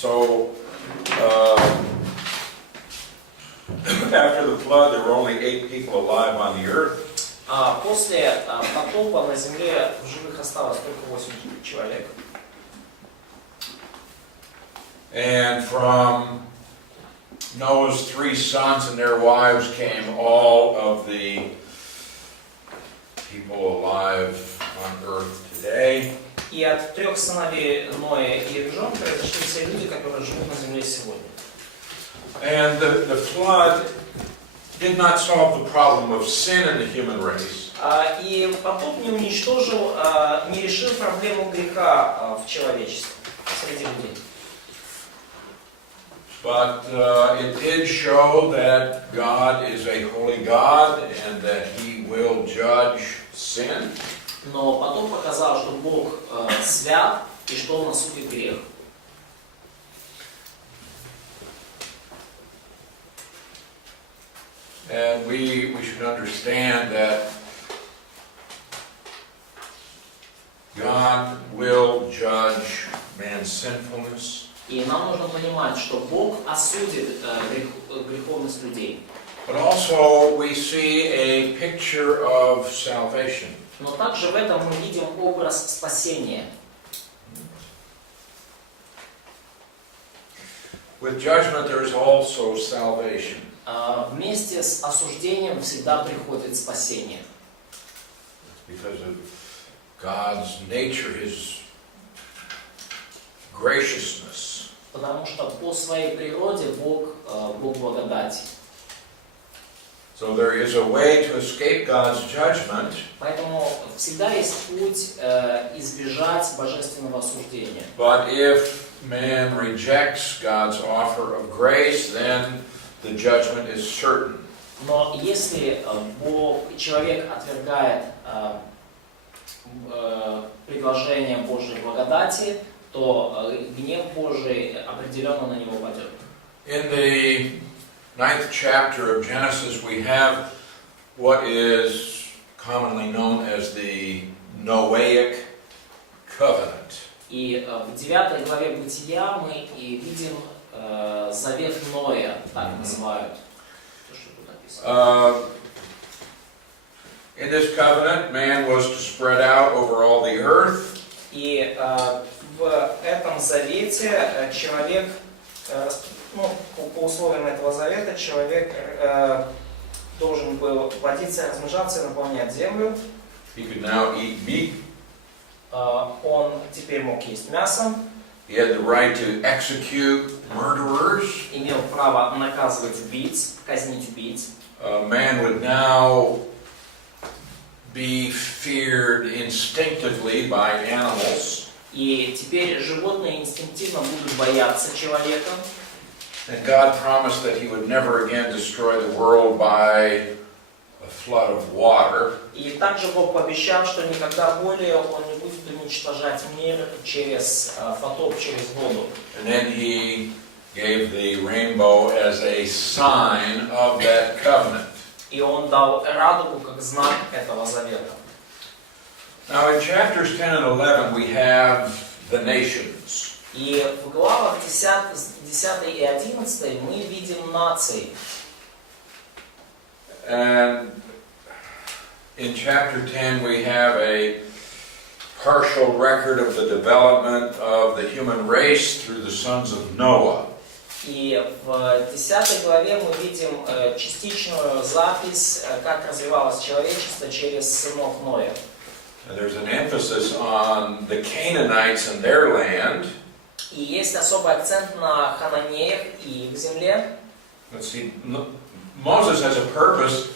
So, after the flood, there were only 8 people alive on the earth. После потопа на земле в живых осталось только 8 человек. And from Noah's 3 sons and their wives came all of the people alive on earth today. И от 3 сыновей Ноя и их жен произошли все люди, которые живут на земле сегодня. And the flood did not solve the problem of sin in the human race. И потоп не уничтожил, не решил проблему греха в человечестве, среди людей. But it did show that God is a holy God and that He will judge sin. Но потом показал, что Бог свят и что Он осудит грех. And we should understand that God will judge man's sinfulness. И нам нужно понимать, что Бог осудит греховность людей. But also we see a picture of salvation. Но также в этом мы видим образ спасения. With judgment there is also salvation. Вместе с осуждением всегда приходит спасение. Because of God's nature, His graciousness. Потому что по своей природе Бог благодати. So there is a way to escape God's judgment. Поэтому всегда есть путь избежать божественного осуждения. But if man rejects God's offer of grace, then the judgment is certain. Но если человек отвергает предложение Божьей благодати, то гнев Божий определенно на него падет. In the 9th chapter of Genesis, we have what is commonly known as the Noahic covenant. И в 9 главе Бытия мы и видим завет Ноя, так называют. То, что тут написано. In this covenant, man was to spread out over all the earth. И в этом завете человек, по условиям этого завета, человек должен был плодиться, размножаться и наполнять землю. He could now eat meat. Он теперь мог есть мясо. He had the right to execute murderers. Имел право наказывать убийц, казнить убийц. Man would now be feared instinctively by animals. И теперь животные инстинктивно будут бояться человека. And God promised that He would never again destroy the world by a flood of water. И также Бог пообещал, что никогда более Он не будет уничтожать мир через потоп, через воду. And then He gave the rainbow as a sign of that covenant. И Он дал радугу как знак этого завета. Now in chapters 10 and 11 we have the nations. И в главах 10 и 11 мы видим нации. And in chapter 10 we have a partial record of the development of the human race through the sons of Noah. И в 10 главе мы видим частичную запись, как развивалось человечество через сынов Ноя. And there's an emphasis on the Canaanites and their land. И есть особый акцент на хананеях и их земле. Let's see, Moses has a purpose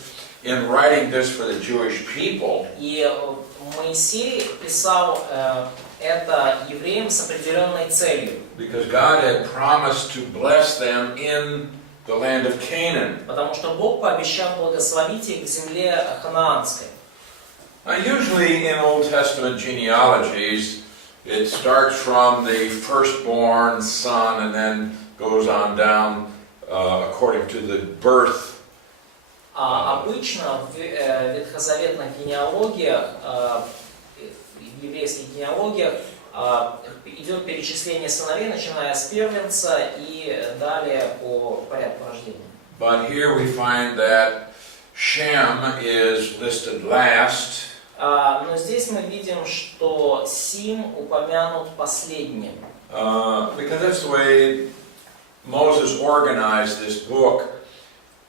in writing this for the Jewish people. И Моисей писал это евреям с определенной целью. Because God had promised to bless them in the land of Canaan. Потому что Бог пообещал благословить их в земле ханаанской. Now, usually in Old Testament genealogies, it starts from the firstborn son and then goes on down according to the birth. Обычно в ветхозаветных генеалогиях, в еврейских генеалогиях, идет перечисление сыновей, начиная с первенца и далее по порядку рождения. But here we find that Shem is listed last. Но здесь мы видим, что Сим упомянут последним. Because that's the way Moses organized this book.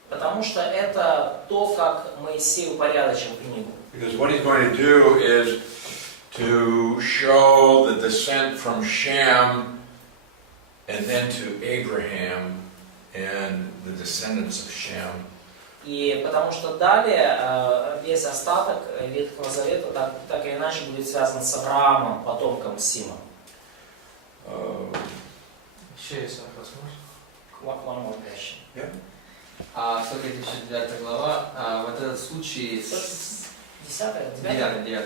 Потому что это то, как Моисей упорядочил книгу. Because what he's going to do is to show the descent from Shem and then to Abraham and the descendants of Shem. И потому что далее весь остаток Ветхого Завета так или иначе будет связан с Авраамом, потомком Сима. Еще есть вопрос, можно? One more question. Сколько это еще 9 глава? Вот этот случай с... 9.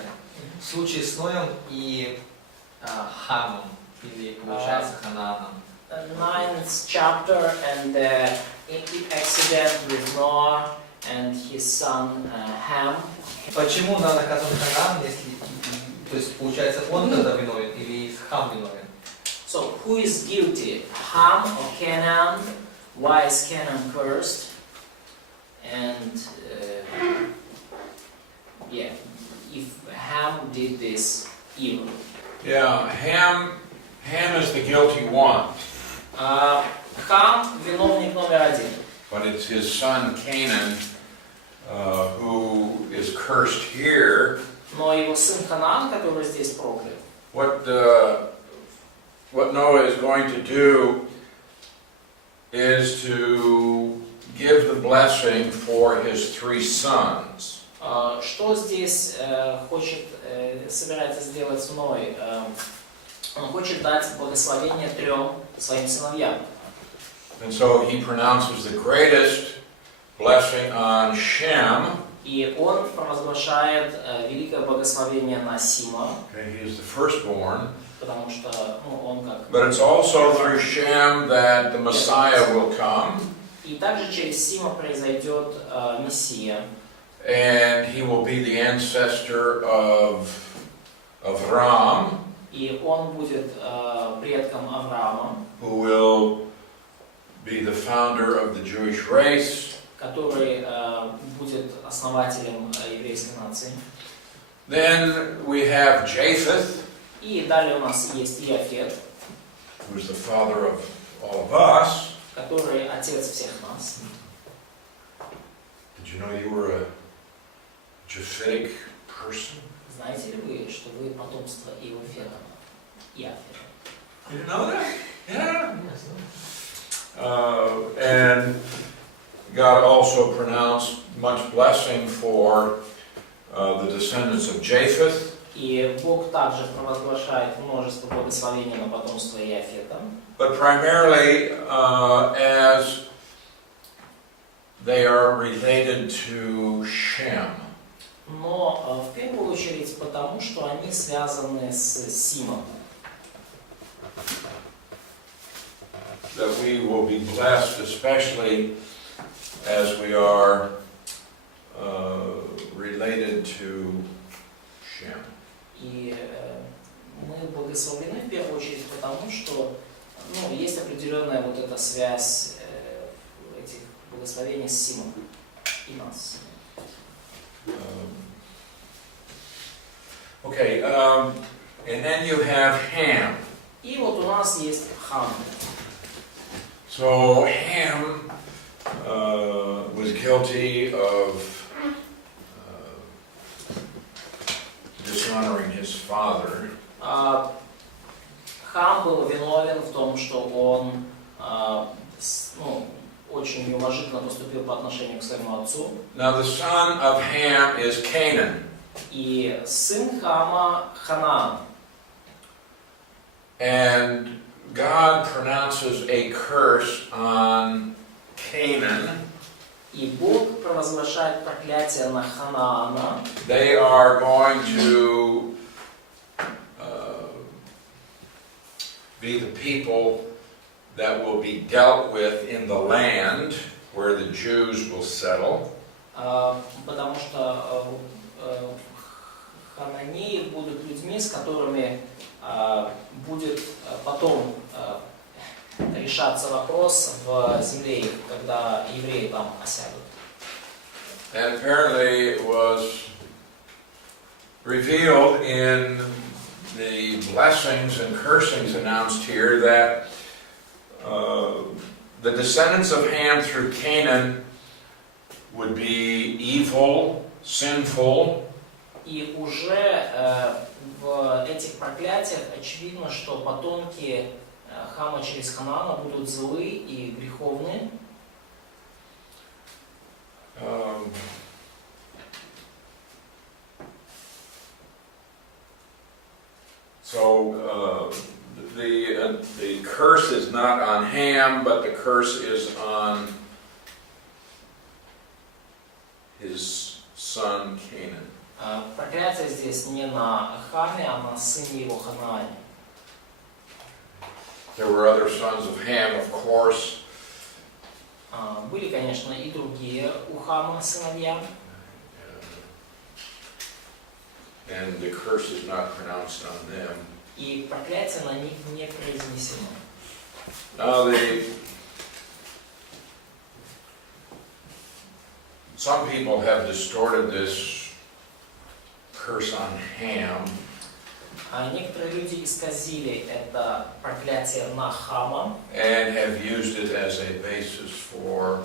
В случае с Ноем и Хамом, или получается Ханааном. 9th chapter and the accident with Noah and his son Ham. Почему надо наказан Ханаан, если... То есть получается он тогда виновен или Хам виновен? So who is guilty? Ham or Canaan? Why is Canaan cursed? And if Ham did this evil. Yeah, Ham is the guilty one. Хам виновник номер один. But it's his son Canaan who is cursed here. Но его сын Ханаан, который здесь проклят. What Noah is going to do is to give the blessing for his 3 sons. Что здесь собирается сделать Ной? Он хочет дать благословение 3 своим сыновьям. And so he pronounces the greatest blessing on Shem. И он провозглашает великое благословение на Сима. Okay, he is the firstborn. Потому что он как... But it's also through Shem that the Messiah will come. И также через Сима произойдет Мессия. And he will be the ancestor of Ram. И он будет предком Авраама. Who will be the founder of the Jewish race. Который будет основателем еврейской нации. Then we have Japheth. И далее у нас есть Иафет, who is the father of all of us. Который отец всех нас. Did you know you were a Japhetic person? Знаете ли вы, что вы потомство Иафета? Иафета. You didn't know that? Yeah. And God also pronounced much blessing for the descendants of Japheth. И Бог также провозглашает множество благословений на потомство Иафета. But primarily as they are related to Shem. Но в первую очередь потому, что они связаны с Симом. That we will be blessed, especially as we are related to Shem. И мы благословлены в первую очередь потому, что есть определенная вот эта связь этих благословений с Симом и нас. Okay, and then you have Ham. И вот у нас есть Хам. So Ham was guilty of dishonoring his father. Хам был виновен в том, что он очень неуважительно поступил по отношению к своему отцу. Now the son of Ham is Canaan. И сын Хама Ханаан. And God pronounces a curse on Canaan. И Бог провозглашает проклятие на Ханаана. They are going to be the people that will be dealt with in the land where the Jews will settle. Потому что хананеи будут людьми, с которыми будет потом решаться вопрос в земле их, когда евреи там осядут. And apparently it was revealed in the blessings and cursings announced here that the descendants of Ham through Canaan would be evil, sinful. И уже в этих проклятиях очевидно, что потомки Хама через Ханаана будут злы и греховны. So the curse is not on Ham, but the curse is on his son Canaan. Проклятие здесь не на Хаме, а на сыне его Ханаане. There were other sons of Ham, of course. Были, конечно, и другие у Хама сыновья. And the curse is not pronounced on them. И проклятие на них не произнесено. Now some people have distorted this curse on Ham. Некоторые люди исказили это проклятие на Хама. And have used it as a basis for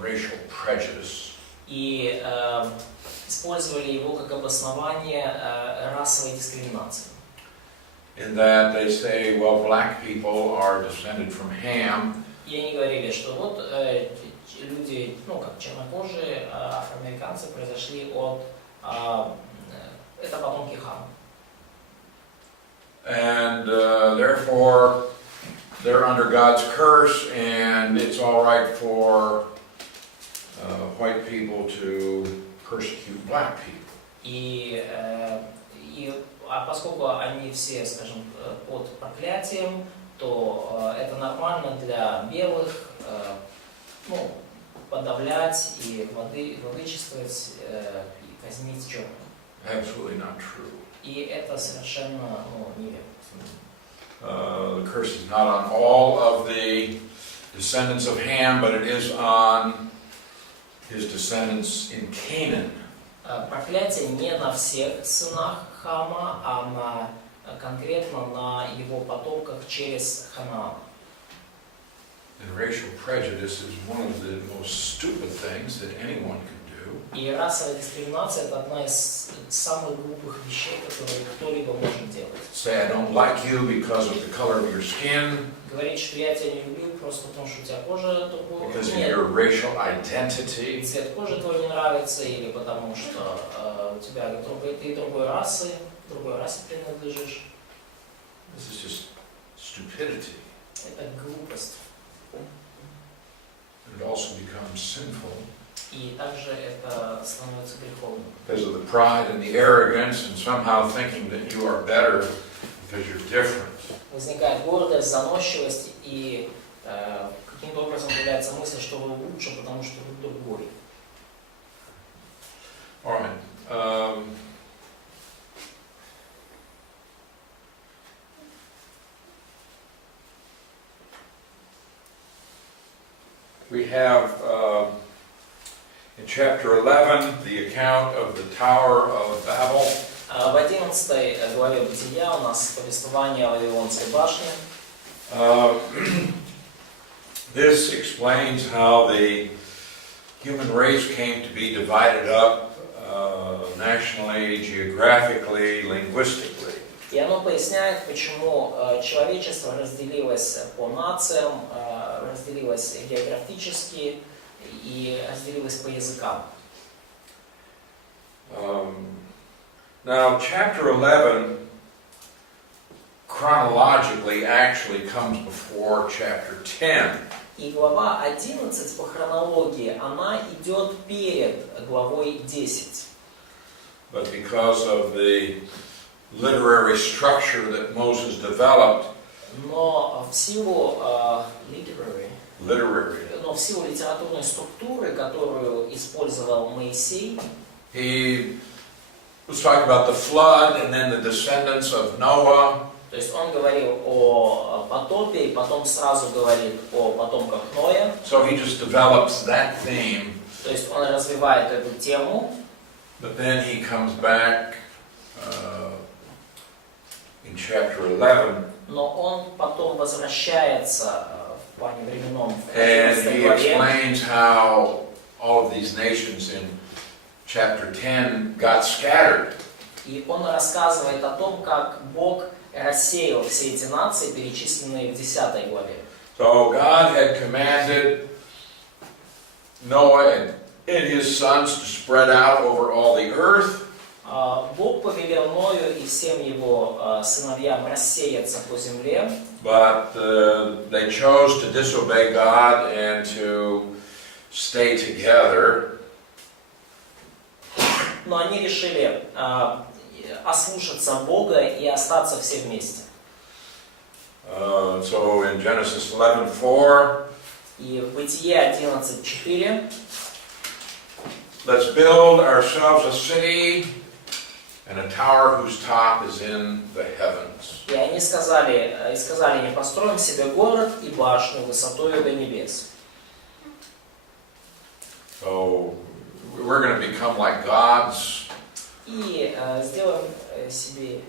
racial prejudice. И использовали его как обоснование расовой дискриминации. In that they say, well, black people are descended from Ham. И они говорили, что вот люди, как чернокожие, афроамериканцы произошли от это потомки Хама. And therefore they're under God's curse, and it's all right for white people to persecute black people. А поскольку они все, скажем, под проклятием, то это нормально для белых, подавлять и владычествовать и казнить черных. Absolutely not true. И это совершенно неверно. The curse is not on all of the descendants of Ham, but it is on his descendants in Canaan. Проклятие не на всех сынах Хама, а конкретно на его потомках через Ханаан. And racial prejudice is one of the most stupid things that anyone can do. И расовая дискриминация – это одна из самых глупых вещей, которые кто-либо может делать. Say, I don't like you because of the color of your skin, Говорить, что я тебя не люблю просто потому, что у тебя кожа другая. because of Нет, your racial identity. цвет кожи твой не нравится, или потому что у тебя ты другой расе принадлежишь. This is just stupidity. Это глупость. It also becomes sinful И также это становится греховным. because of the pride and the arrogance and somehow thinking that you are better because you're different. Возникает гордость, заносчивость, и каким-то образом появляется мысль, что вы лучше, потому что вы другой. All right. We have in chapter 11 the account of the Tower of Babel. В 11 главе Бытия у нас повествование о Вавилонской башне. This explains how the human race came to be divided up nationally, geographically, linguistically. И оно поясняет, почему человечество разделилось по нациям, разделилось географически и разделилось по языкам. Now, chapter 11 chronologically actually comes before chapter 10. И глава 11 по хронологии, она идет перед главой 10. But because of the literary structure that Moses developed, Но в силу literary, литературной структуры, которую использовал Моисей, He was talking about the flood and then the descendants of Noah. То есть он говорил о потопе, и потом сразу говорит о потомках Ноя. So he just develops that theme. То есть он развивает эту тему. But then he comes back in chapter 11. Но он потом возвращается в плане временном в And 11 he главе. explains how all of these nations in chapter 10 got scattered. И он рассказывает о том, как Бог рассеял все эти нации, перечисленные в 10 главе. So God had commanded Noah and his sons to spread out over all the earth. Бог повелел Ною и всем его сыновьям рассеяться по земле. But they chose to disobey God and to stay together. Но они решили ослушаться Бога и остаться все вместе. So in Genesis 11:4, И в Бытие 11:4 let's build ourselves a city and a tower whose top is in the heavens. и они сказали, не построим себе город и башню высотою до небес. So we're going to become like gods. И сделаем себе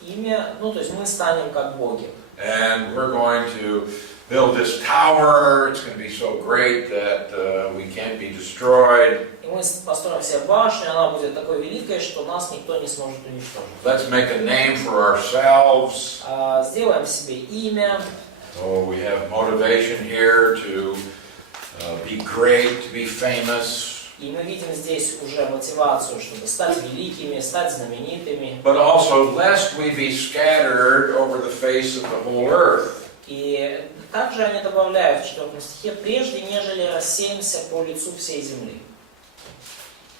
имя, то есть мы станем как боги. And we're going to build this tower. It's going to be so great that we can't be destroyed. И мы построим себе башню, она будет такой великой, что нас никто не сможет уничтожить. Let's make a name for ourselves. Сделаем себе имя. Oh, we have motivation here to be great, to be famous. И мы видим здесь уже мотивацию, чтобы стать великими, стать знаменитыми. But also, lest we be scattered over the face of the whole earth. И также они добавляют в 4 стихе, прежде нежели рассеемся по лицу всей земли.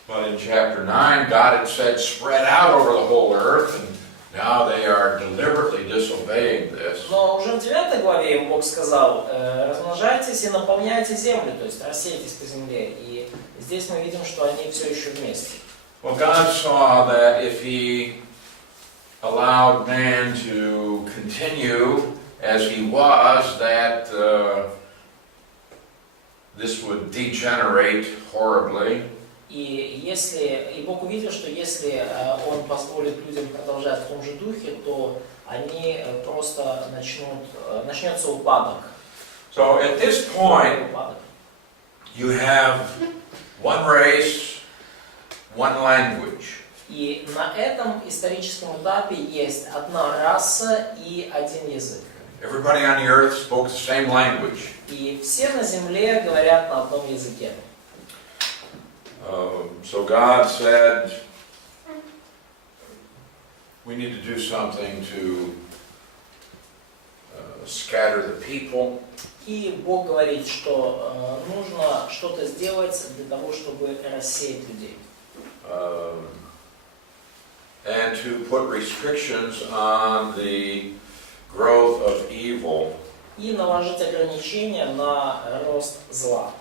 But in chapter 9, God had said, spread out over the whole earth, and now they are deliberately disobeying this. Но уже в 9 главе им Бог сказал, размножайтесь и наполняйте землю, то есть рассейтесь по земле. И здесь мы видим, что они все еще вместе. Well, God saw that if He allowed man to continue as he was, that this would degenerate horribly. И Бог увидел, что если Он позволит людям продолжать в том же духе, то они просто начнется упадок. So at this point, you have one race, one language. И на этом историческом этапе есть одна раса и один язык. Everybody on the earth spoke the same language. И все на земле говорят на одном языке. So God said, we need to do something to scatter the people. И Бог говорит, что нужно что-то сделать для того, чтобы рассеять людей. And to put restrictions on the growth of evil. И наложить ограничения на рост зла.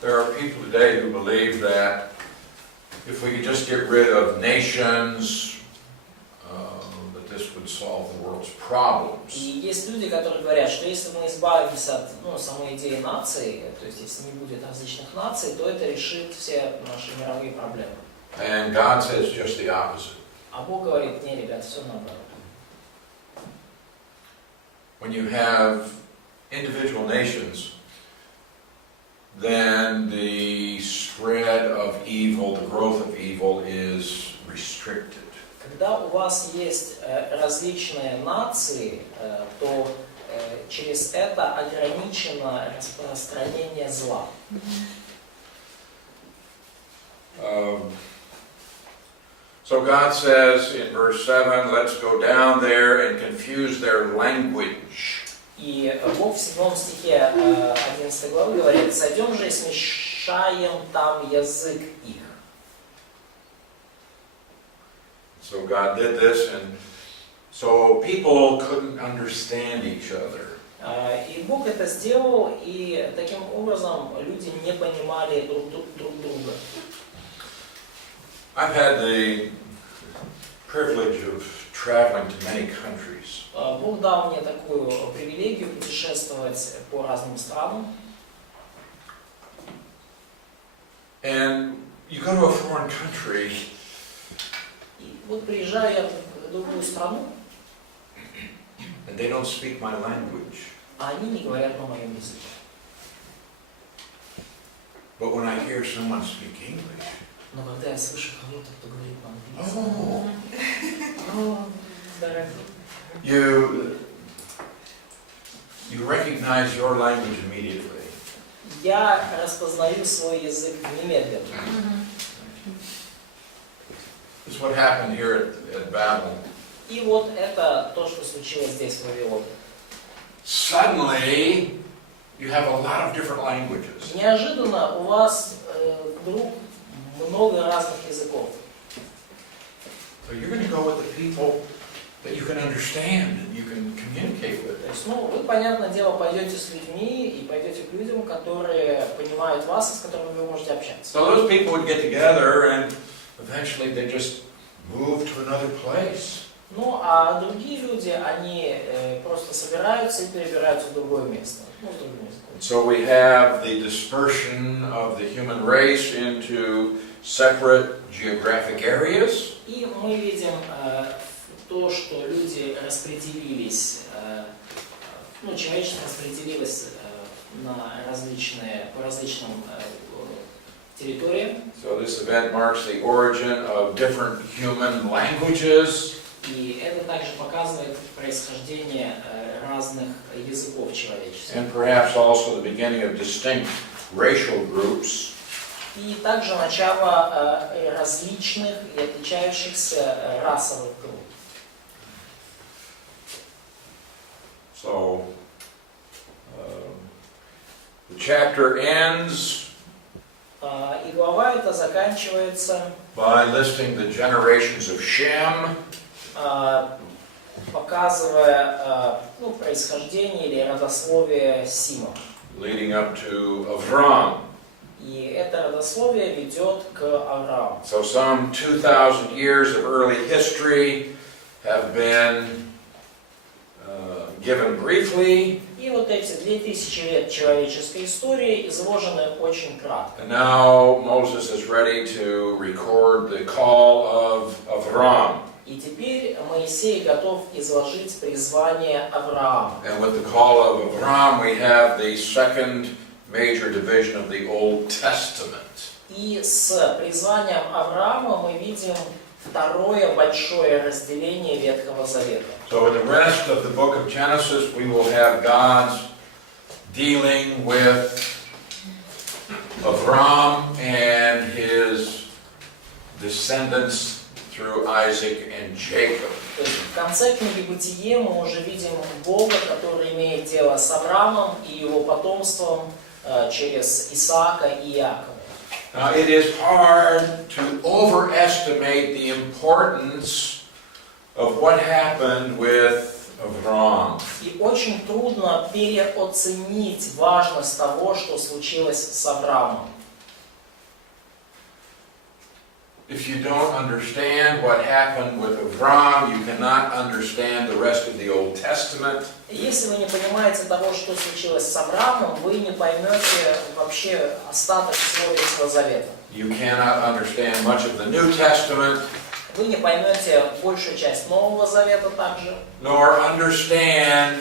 There are people today who believe that if we could just get rid of nations, that this would solve the world's problems. И есть люди, которые говорят, что если мы избавимся от самой идеи нации, то есть если не будет различных наций, то это решит все наши мировые проблемы. And God says just the opposite. А Бог говорит, не, ребят, все наоборот. When you have individual nations, then the spread of evil, the growth of evil is restricted. Когда у вас есть различные нации, то через это ограничено распространение зла. So God says in verse 7, let's go down there and confuse their language. И Бог в 7 стихе 11 главы говорит, сойдем же и смешаем там язык их. So God did this, and so people couldn't understand each other. И Бог это сделал, и таким образом люди не понимали друг друга. I've had the privilege of traveling to many countries. Бог дал мне такую привилегию путешествовать по разным странам. And you go to a foreign country, И вот приезжаю я в другую страну, and they don't speak my language. а они не говорят на моем языке. But when I hear someone speak English, Но когда я слышу кого-то, кто говорит на английском, you recognize your language immediately. я распознаю свой язык немедленно. This is what happened here at Babel. И вот это то, что случилось здесь, в Вавилоне. Suddenly, you have a lot of different languages. Неожиданно у вас вдруг много разных языков. So you're going to go with the people that you can understand and you can communicate with. То есть, вы, понятное дело, пойдете с людьми и пойдете к людям, которые понимают вас и с которыми вы можете общаться. So those people would get together and eventually they just move to another place. Ну, а другие люди, они просто собираются и перебираются в другое место. Ну, в другое место. So we have the dispersion of the human race into separate geographic areas. И мы видим то, что люди распределились, человечество распределилось по различным территориям. So this event marks the origin of different human languages. И это также показывает происхождение разных языков человечества. And perhaps also the beginning of distinct racial groups. И также начало различных и отличающихся расовых групп. So the chapter ends И глава эта заканчивается by listing the generations of Shem. Показывая происхождение или родословие Сима. Leading up to Avram. И это родословие ведет к Аврааму. So some 2,000 years of early history have been given briefly. И вот эти 2000 лет человеческой истории изложены очень кратко. And now Moses is ready to record the call of Avram. И теперь Моисей готов изложить призвание Авраама. And with the call of Avram, we have the second major division of the Old Testament. И с призванием Авраама мы видим второе большое разделение Ветхого Завета. So in the rest of the book of Genesis, we will have God's dealing with Avram and his descendants through Isaac and Jacob. То есть в конце книги Бытие мы уже видим Бога, который имеет дело с Авраамом и его потомством через Исаака и Иакова. Now it is hard to overestimate the importance of what happened with Avram. И очень трудно переоценить важность того, что случилось с Авраамом. If you don't understand what happened with Avram, you cannot understand the rest of the Old Testament. Если вы не понимаете того, что случилось с Авраамом, вы не поймете вообще остаток всего Ветхого Завета. You cannot understand much of the New Testament. Вы не поймете большую часть Нового Завета также. Nor understand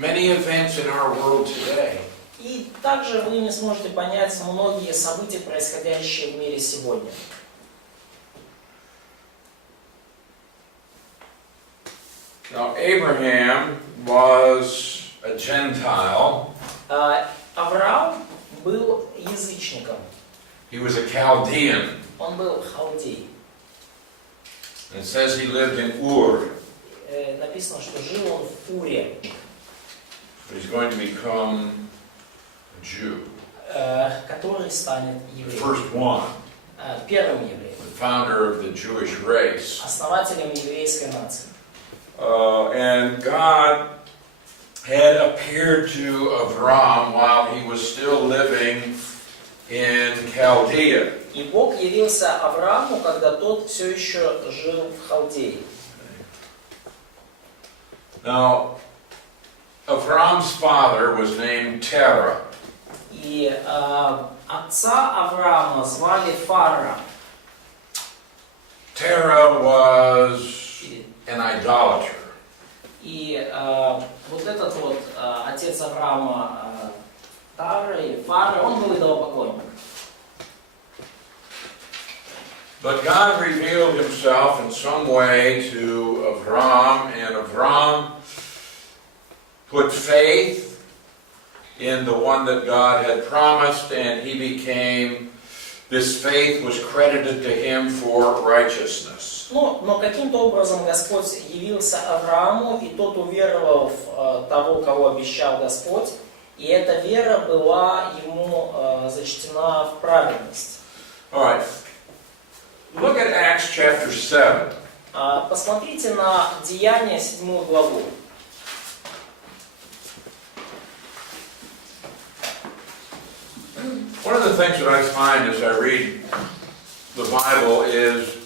many events in our world today. И также вы не сможете понять многие события, происходящие в мире сегодня. Now, Abraham was a Gentile. Авраам был язычником. He was a Chaldean. Он был халдей. And it says he lived in Ur. Написано, что жил он в Уре. But he's going to become a Jew. Который станет The евреем. first one. Первым евреем. The founder of the Jewish race. Основателем еврейской нации. And God had appeared to Avram while he was still living in Chaldea. И Бог явился Аврааму, когда тот все еще жил в Халдее. Now, Avram's father was named Terah. И отца Авраама звали Фара. Terah was an idolater. И вот этот вот отец Авраама, Тара или Фара, он был идолопоклонник. But God revealed himself in some way to Avram, and Avram put faith in the one that God had promised, and he became, this faith was credited to him for righteousness. Но каким-то образом Господь явился Аврааму, и тот уверовал в того, кого обещал Господь, и эта вера была ему зачтена в праведность. All right. Look at Acts chapter 7. Посмотрите на Деяния 7 главу. One of the things that I find as I read the Bible is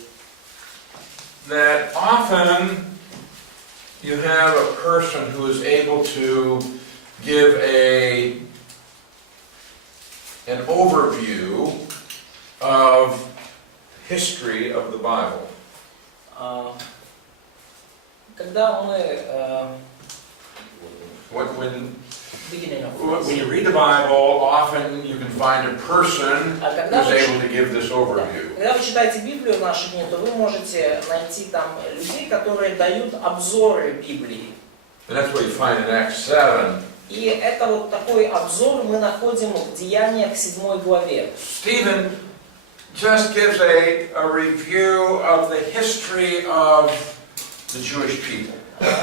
that often you have a person who is able to give an overview of history of the Bible. Когда мы When you read the Bible, often you can find a person who's able to give this overview. Когда вы читаете Библию в наши дни, то вы можете найти там людей, которые дают обзоры Библии. And that's what you find in Acts 7. И это вот такой обзор мы находим в Деяниях 7 главе. Stephen just gives a review of the history of the Jewish people.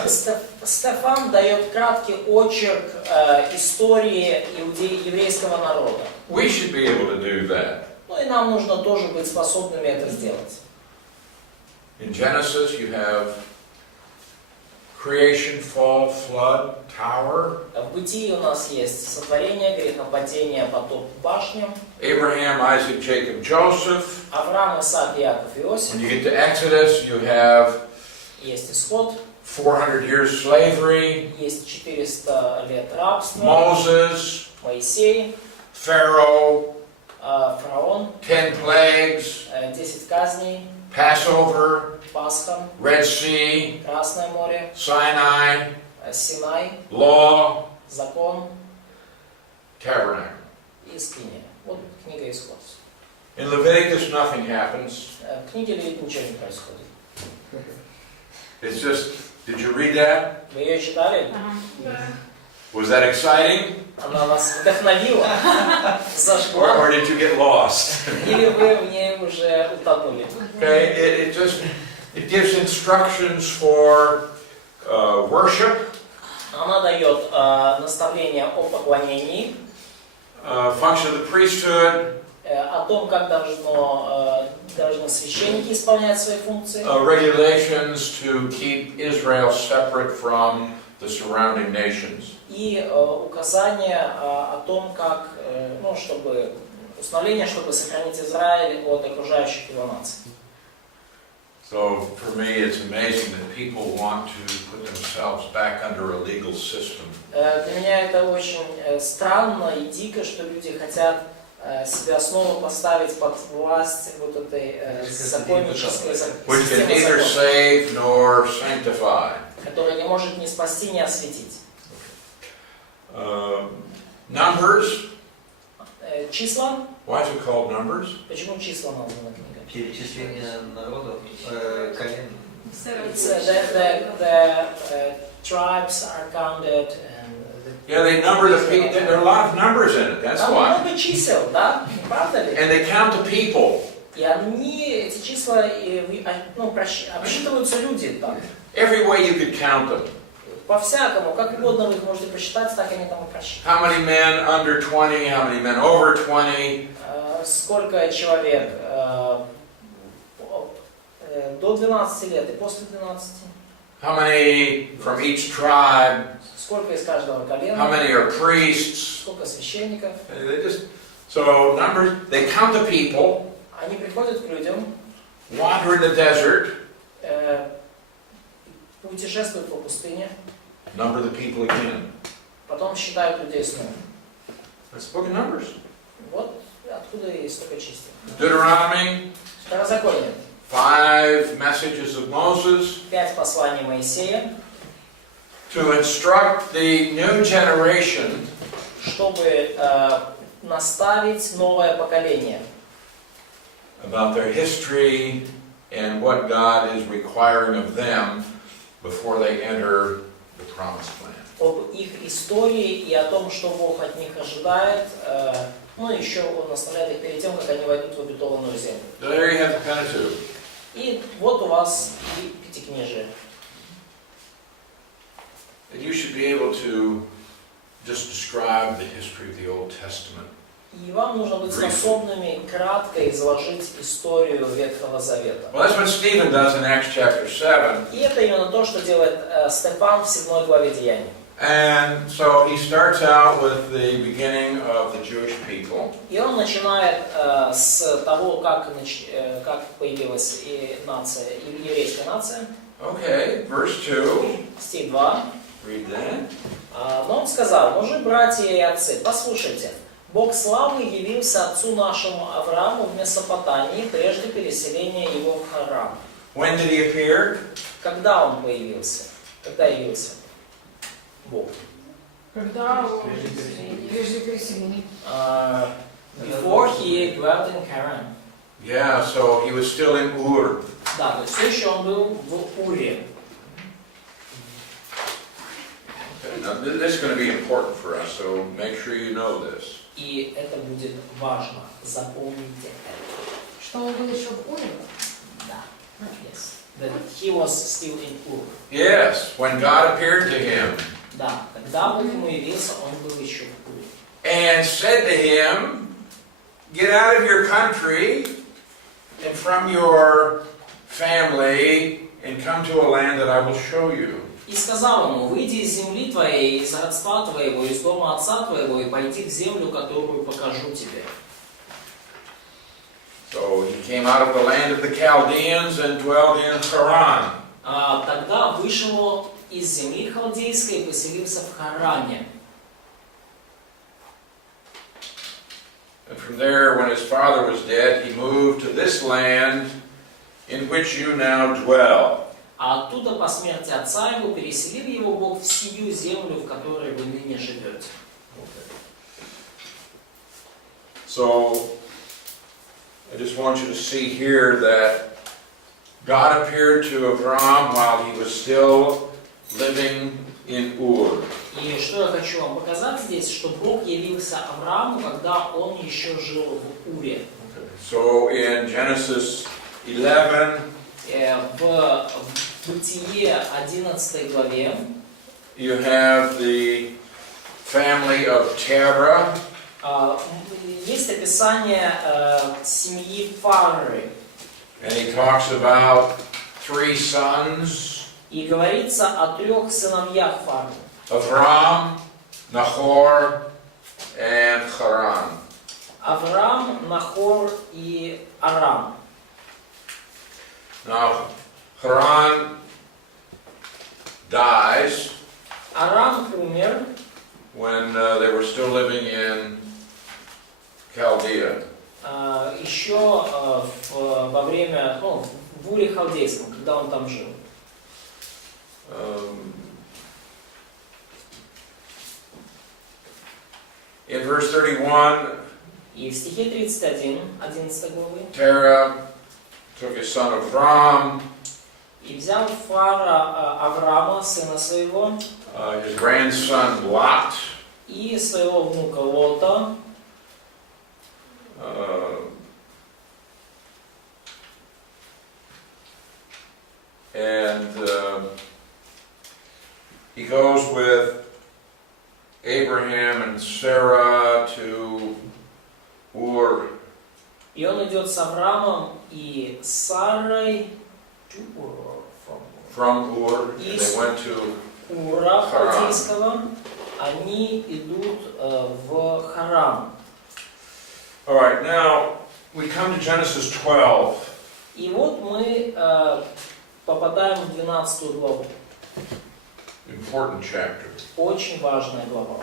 Стефан дает краткий очерк истории еврейского народа. We should be able to do that. Ну и нам нужно тоже быть способными это сделать. In Genesis you have creation, fall, flood, tower. В Бытии у нас есть сотворение, грехопадение, потоп, башня. Abraham, Isaac, Jacob, Joseph. Авраам, Исаак, Иаков, Иосиф. When you get to Exodus, you have Есть исход. 400 years slavery. Есть 400 лет рабства. Moses, Моисей, Pharaoh, фараон, 10 plagues, 10 казней, Passover, Пасха, Red Sea, Красное море, Sinai, Синай, Law, закон Tabernacle. и Скиния. Вот книга Исход. In Leviticus, nothing happens. В книге Левит ничего не происходит. It's just, did you read that? Вы ее читали? Was that exciting? Она вас вдохновила, Or зажгла, did you get lost? или вы в ней уже утонули? Okay, it gives instructions for worship, Она дает наставления о поклонении, function of the priesthood, о том, как должны священники исполнять свои функции, regulations to keep Israel separate from the surrounding nations. и указания о том, как, чтобы установление, чтобы сохранить Израиль от окружающих его наций. So for me, it's amazing that people want to put themselves back under a legal system. Для меня это очень странно и дико, что люди хотят себя снова поставить под власть вот этой законнической Which can системы neither закона, save nor sanctify. которая не может ни спасти, ни осветить. Numbers. Числа. Why is it called Numbers? Почему числа названа книга? Перечисление народов, колен. The tribes are counted and Yeah, they number the people. There are a lot of numbers in it. That's там why. много чисел, да? Не правда ли? And they count the people. И эти числа обсчитываются люди так. Every way you could count them. По-всякому, как угодно вы их можете посчитать, так они там и просчитаны. How many men under 20? How many men over 20? Сколько человек до 12 лет и после 12? how many from each tribe, Сколько из каждого how колена, many are priests. сколько священников. So numbers, they count the people, Они приходят к людям, wander in the desert, путешествуют по пустыне, number the people again. потом считают людей снова. That's the book of Numbers. Вот откуда и столько чисел. Deuteronomy, Второзаконие. 5 messages of Moses 5 посланий Моисея, to instruct the new generation чтобы наставить новое поколение about their history and what God is requiring of them before they enter the promised land. об их истории и о том, что Бог от них ожидает. Ну и еще Он наставляет их перед тем, как они войдут в обетованную землю. So there you have the Pentateuch. И вот у вас и Пятикнижие. And you should be able to just describe the history of the Old Testament. И вам нужно быть способными кратко изложить историю Ветхого Завета. Well, that's what Stephen does in Acts chapter 7. И это именно то, что делает Стефан в 7 главе Деяний. And so he starts out with the beginning of the Jewish people. И он начинает с того, как появилась нация, еврейская нация. Okay, verse 2. Стих 2. Read that. Но он сказал: «Мужи, братья и отцы, послушайте, Бог славы явился отцу нашему Аврааму в Месопотамии прежде переселения его в Харан». When did he appear? Когда он появился? Когда явился Бог? Когда прежде переселения. Before he dwelt in Haran. Yeah, so he was still in Ur. Да, то есть все еще он был в Уре. Okay, now this is going to be important for us, so make sure you know this. И это будет важно. Запомните это. Что он был еще в Уре? Да. Yes. That he was still in Ur. Yes, when God appeared to him Да. Когда Бог ему явился, он был еще в Уре. and said to him, "Get out of your country and from your family and come to a land that I will show you." И сказал ему: «Выйди из земли твоей, из родства твоего, из дома отца твоего, и пойди в землю, которую покажу тебе». So he came out of the land of the Chaldeans and dwelled in Haran. Тогда вышел из земли халдейской и поселился в Харане. And from there, when his father was dead, he moved to this land in which you now dwell. А оттуда по смерти отца его переселил его Бог в сию землю, в которой вы ныне живете. So, I just want you to see here that God appeared to Abraham while he was still living in Ur. И что я хочу вам показать здесь, что Бог явился Аврааму, когда он еще жил в Уре. So, in Genesis 11, В Бытие 11 главе you have the family of Terah. есть описание семьи Фары. And he talks about 3 sons, И говорится о 3 сыновьях Фары. Avram, Nahor, and Haran. Авраам, Нахор и Арам. Now, Haran dies Арам умер, when they were still living in Chaldea. еще во время, в Уре Халдейском, когда он там жил. In verse 31, И в стихе 31, 11 главы, Terah took his son Avram, «И взял Фара Авраама, сына своего, his grandson Lot, и своего внука Лота, and he goes with Abraham and Sarah to Ur. и он идет с Авраамом и Сарой from Ur, and they went to Ура Харан. Халдейского, они идут в Харан. All right, now we come to Genesis 12. И вот мы попадаем в 12 главу. Important chapter. Очень важная глава.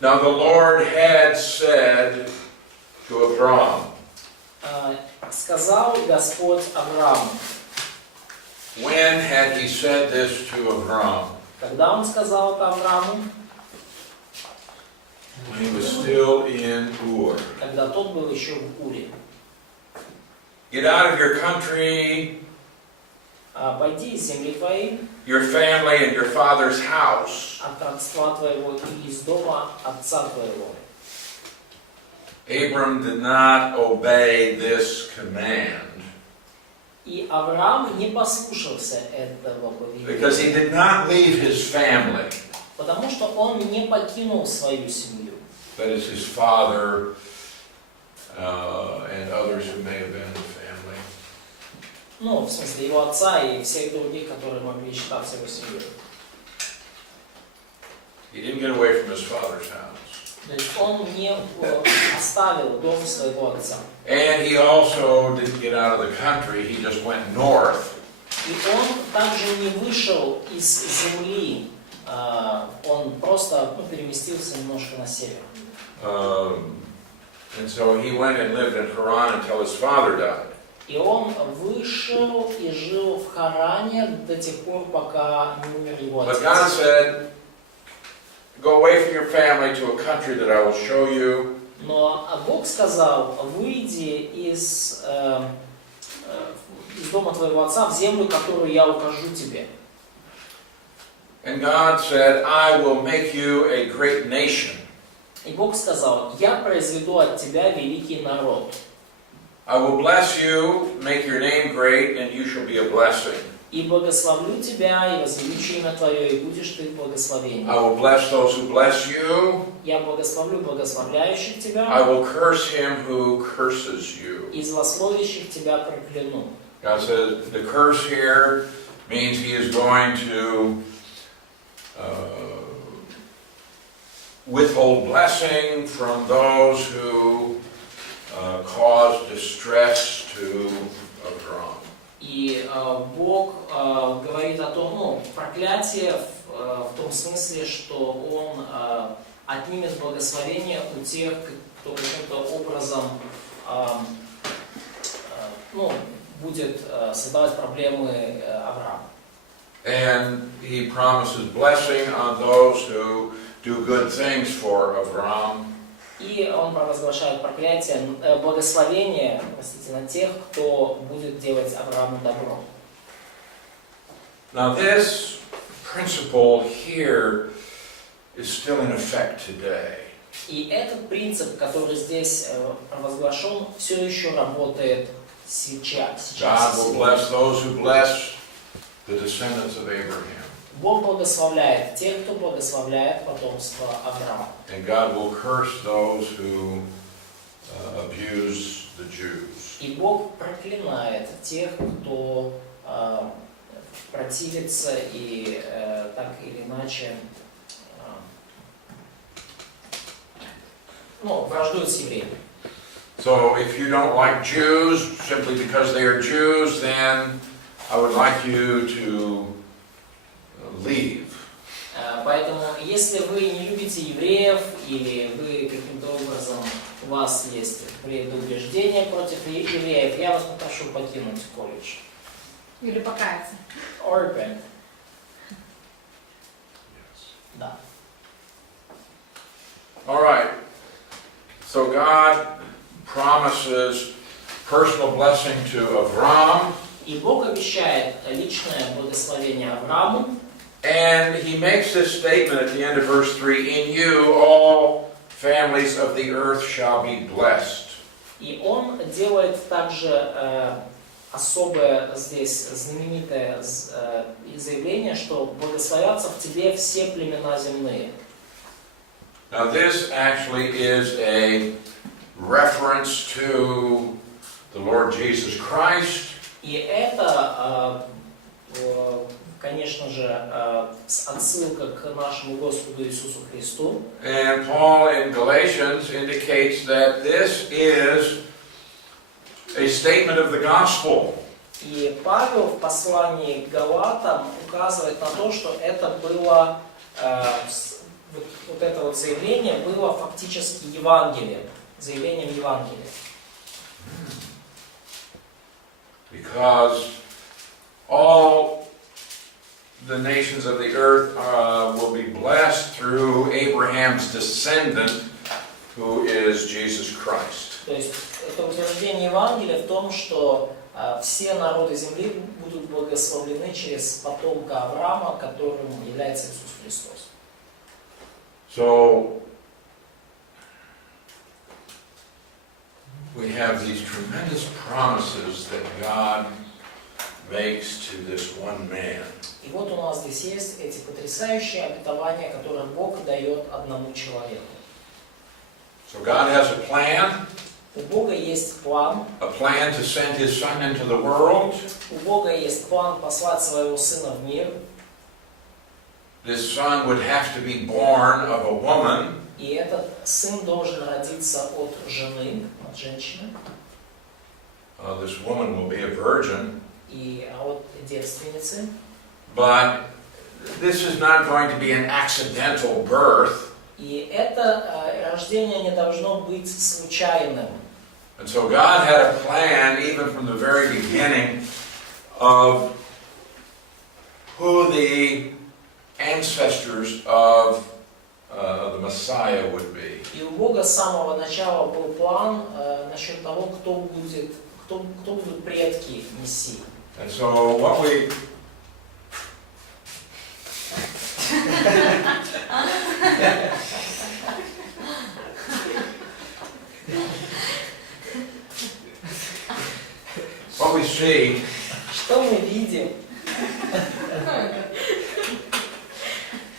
Now the Lord had said to Abram, Сказал Господь Аврааму. when had he said this to Abram? Когда он сказал это Аврааму? When he was still in Ur. Когда тот был еще в Уре. Get out of your country, Пойди из земли твоей, your family, and your father's house. от родства твоего и из дома отца твоего. Abram did not obey this command И Авраам не послушался этого because he повеления, did not leave his family. потому что он не покинул свою семью. That is his father and others who may have been in the family. Ну, в смысле, его отца и всех других, которые могли считаться его семьей. He didn't get away from his father's house. То есть он не оставил дом своего отца. And he also didn't get out of the country, he just went north. И он также не вышел из земли, он просто переместился немножко на север. And so he went and lived in Haran until his father died. И он вышел и жил в Харане до тех пор, пока не умер его But God отец. said, go away from your family to a country that I will show you. Но Бог сказал, выйди из дома твоего отца в землю, которую я укажу тебе. And God said, I will make you a great nation. И Бог сказал, я произведу от тебя великий народ. I will bless you, make your name great, and you shall be a blessing. И благословлю тебя, и возвеличу имя твое, и будешь ты благословением. I will bless those who bless you. Я благословлю благословляющих I тебя, will curse him who curses you. и злословящих тебя прокляну. God says the curse here means he is going to withhold blessing from those who cause distress to Abram. И Бог говорит о том, проклятие в том смысле, что Он отнимет благословение у тех, кто каким-то образом будет создавать проблемы Аврааму. And he promises blessing on those who do good things for Abram. И Он провозглашает благословение, на тех, кто будет делать Аврааму добро. Now this principle here is still in effect today. И этот принцип, который здесь провозглашен, все еще работает сейчас. God will bless those who bless the descendants of Abraham. Бог благословляет тех, кто благословляет потомство Авраама. And God will curse those who abuse the Jews. И Бог проклинает тех, кто противится и так или иначе враждует с евреями. So if you don't like Jews simply because they are Jews, then I would like you to leave. Поэтому, если вы не любите евреев, или вы каким-то образом, у вас есть предубеждение против евреев, я вас попрошу покинуть колледж. Или покаяться. Or repent. Да. All right. So God promises personal blessing to Avram, И Бог обещает личное благословение Аврааму. and he makes this statement at the end of verse 3, in you all families of the earth shall be blessed. И он делает также особое здесь знаменитое заявление, что благословятся в тебе все племена земные. Now this actually is a reference to the Lord Jesus Christ. И это конечно же, отсылка к нашему Господу Иисусу Христу. And Paul in Galatians indicates that this is a statement of the gospel. И Павел в послании к Галатам указывает на то, что это было, вот это вот заявление было фактически Евангелием, заявлением Евангелия. Because all the nations of the earth will be blessed through Abraham's descendant, who is Jesus Christ. То есть это утверждение Евангелия в том, что все народы земли будут благословлены через потомка Авраама, которым является Иисус Христос. So we have these tremendous promises that God makes to this one man. И вот у нас здесь есть эти потрясающие обетования, которые Бог дает одному человеку. So God has a plan. У Бога есть план. A plan to send His Son into the world. У Бога есть план послать своего Сына в мир. This Son would have to be born of a woman. И этот Сын должен родиться от жены, от женщины. This woman will be a virgin. И от девственницы. But this is not going to be an accidental birth. И это рождение не должно быть случайным. And so God had a plan, even from the very beginning, of who the ancestors of the Messiah would be. И у Бога с самого начала был план насчет того, кто будут предки Мессии. And so what we what we see Что мы видим?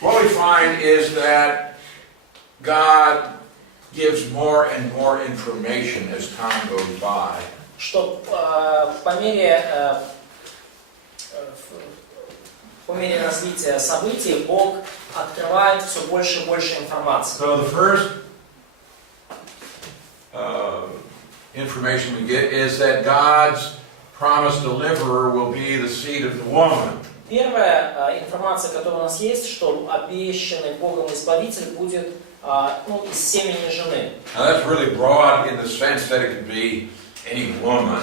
What we find is that God gives more and more information as time goes by. Что по мере развития событий Бог открывает все больше и больше информации. So the first information we get is that God's promised deliverer will be the seed of the woman. Первая информация, которая у нас есть, что обещанный Богом Избавитель будет из семени жены. Now that's really broad in the sense that it could be any woman.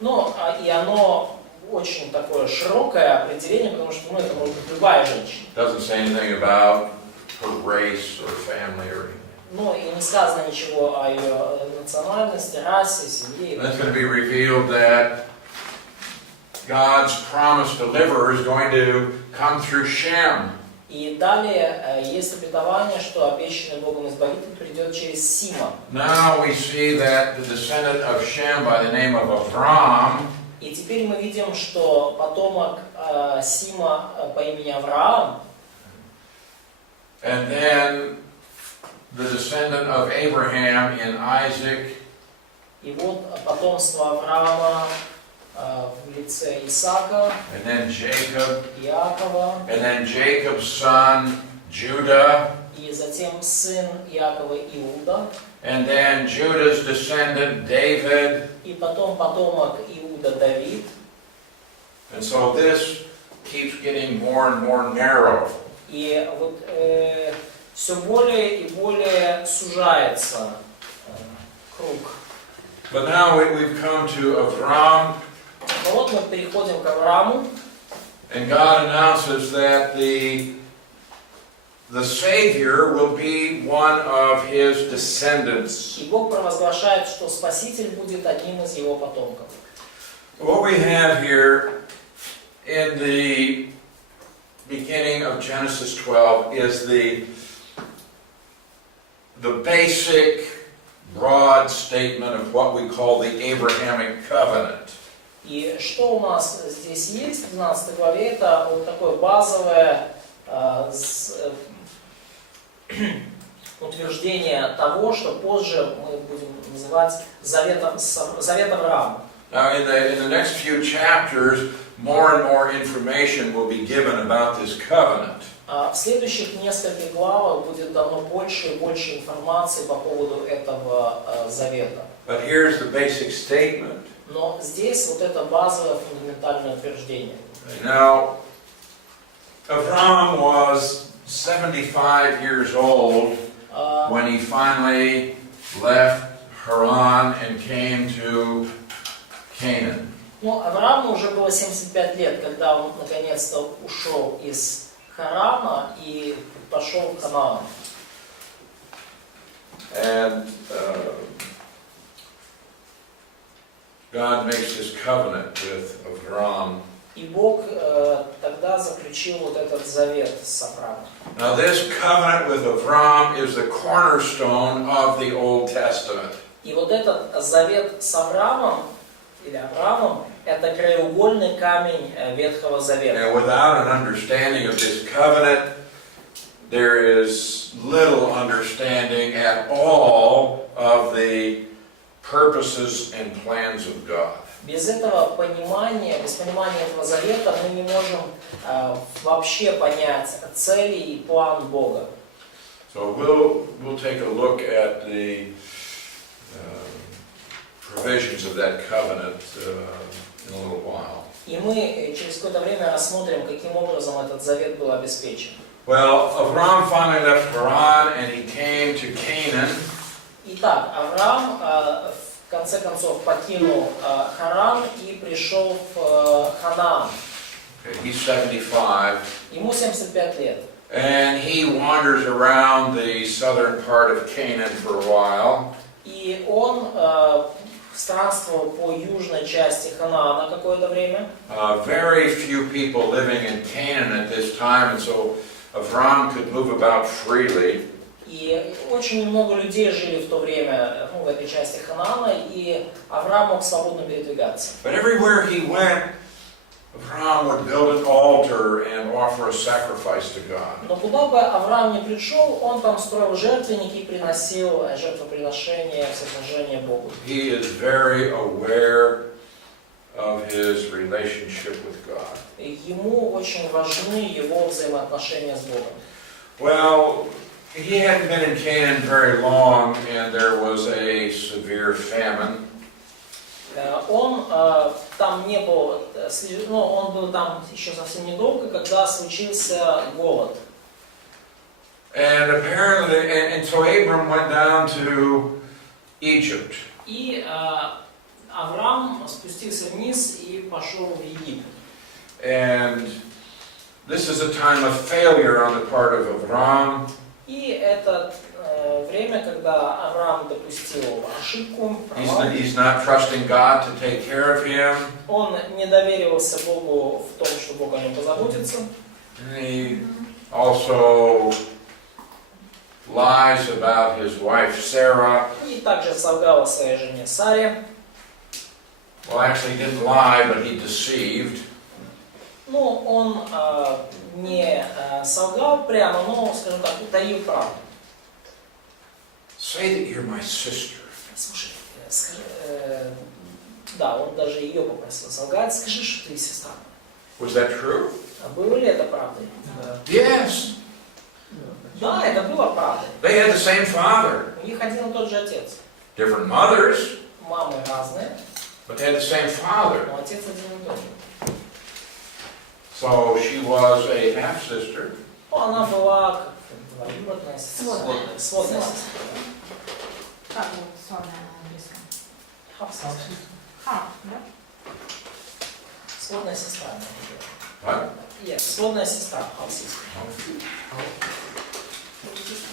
Но и оно очень такое широкое определение, потому что это может быть любая женщина. Doesn't say anything about her race or family or anything. Но и не сказано ничего о ее национальности, расе, семье. And it's going to be revealed that God's promised deliverer is going to come through Shem. И далее есть обетование, что обещанный Богом Избавитель придет через Сима. Now we see that the descendant of Shem by the name of Avram. И теперь мы видим, что потомок Сима по имени Авраам. And then the descendant of Abraham in Isaac. И вот потомство Авраама в лице Исаака, And then Jacob. Иакова, And then Jacob's son Judah. и затем сын Иакова Иуда, And then Judah's descendant David. и потом потомок Иуда Давид. And so this keeps getting more and more narrow. И вот все более и более сужается круг. But now we've come to Avram. Но вот мы переходим к Аврааму. And God announces that the Savior will be one of His descendants. И Бог провозглашает, что Спаситель будет одним из его потомков. What we have here in the beginning of Genesis 12 is the basic, broad statement of what we call the Abrahamic covenant. И что у нас здесь есть в 12 главе, это вот такое базовое утверждение того, что позже мы будем называть Завет Авраама. Now, in the next few chapters, more and more information will be given about this covenant. В следующих нескольких главах будет дано больше и больше информации по поводу этого завета. But here's the basic statement. Но здесь вот это базовое фундаментальное утверждение. Now, Avram was 75 years old when he finally left Haran and came to Canaan. Ну, Аврааму уже было 75 лет, когда он наконец-то ушел из Харана и пошел в Ханаан. And God makes this covenant with Avram. И Бог тогда заключил вот этот завет с Авраамом. Now this covenant with Avram is the cornerstone of the Old Testament. И вот этот завет с Авраамом, или Авраамом, это краеугольный камень Ветхого Завета. And without an understanding of this covenant, there is little understanding at all of the purposes and plans of God. Без этого понимания, без понимания этого завета мы не можем вообще понять цели и план Бога. So we'll take a look at the provisions of that covenant in a little while. И мы через какое-то время рассмотрим, каким образом этот завет был обеспечен. Well, Avram finally left Haran and he came to Canaan. Итак, Авраам в конце концов покинул Харан и пришел в Ханаан. Okay, he's 75. Ему 75 лет. And he wanders around the southern part of Canaan for a while. И он странствовал по южной части Ханаана какое-то время. Very few people living in Canaan at this time, and so Avram could move about freely. И очень немного людей жили в то время в этой части Ханаана, и Авраам мог свободно передвигаться. But everywhere he went, Avram would build an altar and offer a sacrifice to God. Но куда бы Авраам ни пришел, он там строил жертвенники и приносил жертвоприношения, всесожжения Богу. He is very aware of his relationship with God. Ему очень важны его взаимоотношения с Богом. Well, he hadn't been in Canaan very long, and there was a severe famine. Он там не был, он был там еще совсем недолго, когда случился голод. And apparently, and so Abram went down to Egypt. И Авраам спустился вниз и пошел в Египет. And this is a time of failure on the part of Avram. И это время, когда Авраам допустил ошибку, провал. He's not trusting God to take care of him. Он не доверился Богу в том, что Бог о нем позаботится. And he also lies about his wife Sarah. И также солгал о своей жене Саре. Well, actually, he didn't lie, but he deceived. Ну, он не солгал прямо, но, скажем так, утаил правду. Say that you're my sister. Слушай, да, он даже ее попросил солгать. Скажи, что ты сестра. Was that true? А было ли это правдой? Yes. Да, это было правдой. They had the same father. У них один и тот же отец. Different mothers, Мамы разные, but they had the same father. но отец один и тот же. So she was a half-sister. Ну, она была как двоюродная сестра. Сводная. Сводная сестра. Как будет сводная на английском? Half-sister. Half, да? Сводная сестра. What? Yes, сводная сестра. Half-sister.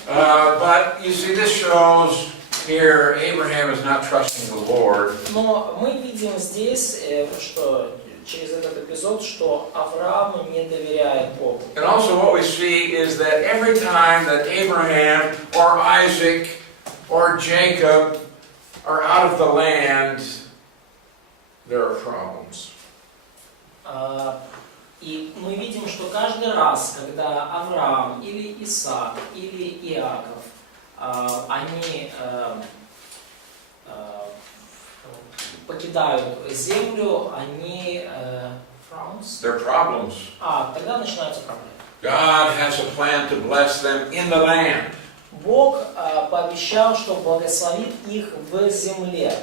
But you see, this shows here Abraham is not trusting the Lord. Но мы видим здесь, что через этот эпизод, что Авраам не доверяет Богу. And also what we see is that every time that Abraham or Isaac or Jacob are out of the land, there are problems. И мы видим, что каждый раз, когда Авраам или Исаак или Иаков, они покидают землю, они Frowns. their problems. Тогда начинаются проблемы. God has a plan to bless them in the land. Бог пообещал, что благословит их в земле.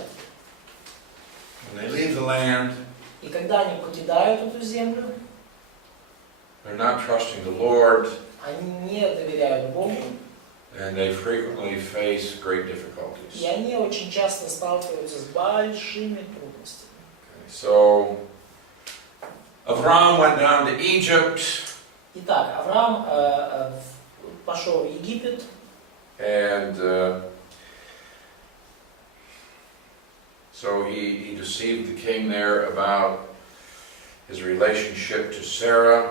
When they leave the land, И когда они покидают эту землю, they're not trusting the Lord, они не доверяют Богу, and they frequently face great difficulties. и они очень часто сталкиваются с большими трудностями. So, Avram went down to Egypt, Итак, Авраам пошел в Египет, and so he deceived the king there about his relationship to Sarah.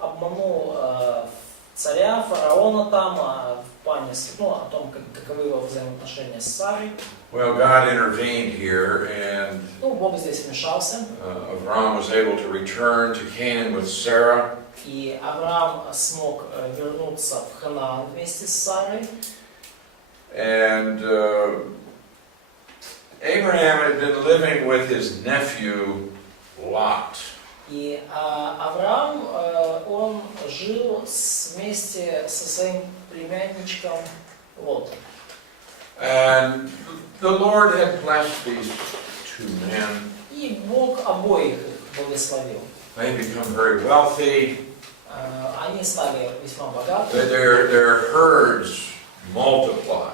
обманул царя, фараона там, в плане, о том, каковы его взаимоотношения с Сарой. Well, God intervened here, and Бог здесь вмешался, Avram was able to return to Canaan with Sarah. и Авраам смог вернуться в Ханаан вместе с Сарой. And Abraham had been living with his nephew Lot. И Авраам, он жил вместе со своим племянничком Лотом. And the Lord had blessed these two men. И Бог обоих их благословил. They become very wealthy. Они стали весьма богаты, Their herds multiplied.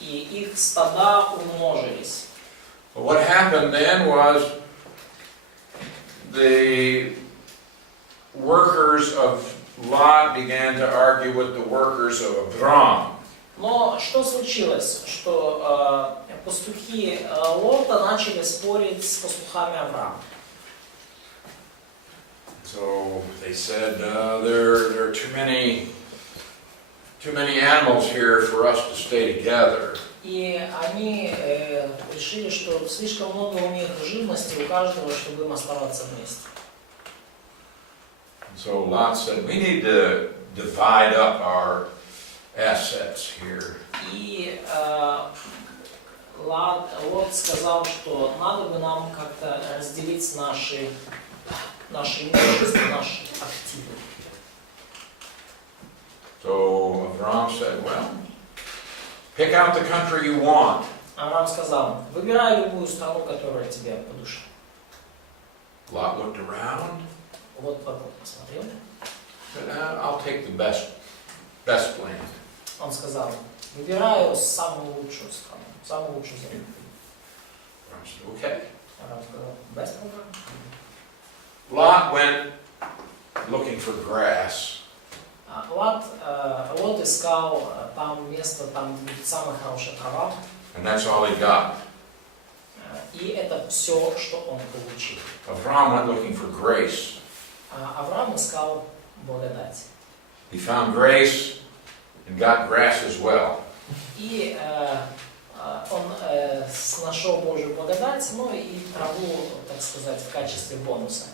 и их стада умножились. But what happened then was the workers of Lot began to argue with the workers of Avram. Но что случилось? Что пастухи Лота начали спорить с пастухами Авраама. So they said, there are too many animals here for us to stay together. И они решили, что слишком много у них живности у каждого, чтобы им оставаться вместе. So Lot said, we need to divide up our assets here. И Лот сказал, что надо бы нам как-то разделить наши имущества, наши активы. So Avram said, well, pick out the country you want. Авраам сказал, выбирай любую страну, которая тебе по душе. Lot looked around. Вот вокруг посмотрел. Said, I'll take the best land. Он сказал, выбираю самую лучшую страну, самую лучшую землю. Avram said, okay. Авраам сказал, без проблем. Lot went looking for grass. Лот искал там место, там где будет самая хорошая трава. And that's all he got. И это все, что он получил. Avram went looking for grace. Авраам искал благодать. He found grace and got grass as well. И он нашел Божью благодать, ну и траву, так сказать, в качестве бонуса.